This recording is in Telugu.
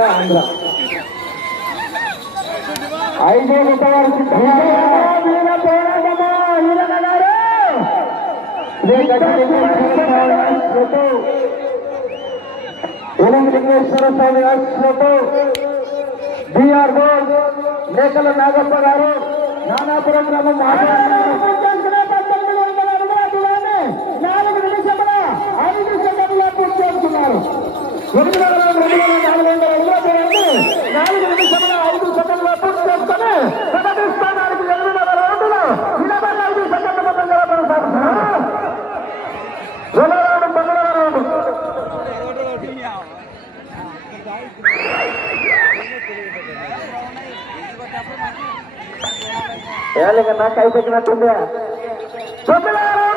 ఆంధ్ర 5 కొత్తవారు లింగేశ్వర స్వామి ఆశీస్సులతో బిఆర్ గోల్డ్ మేకల నాగప్ప గారు నానాపురం గ్రామం 4 నిమిషముల 5 సెకండ్ల పూర్తి చేస్తున్నారు. 4 నిమిషముల 5 సెకండ్ల పూర్తి చేసుకుని మొదటి స్థానానికి 8 రౌండ్లు 25 సెకండ్ల మొత్తంగా కొనసాగుతున్నారు. ఏళ్ళకన్నా కైపెక్కినట్టుందే 9వ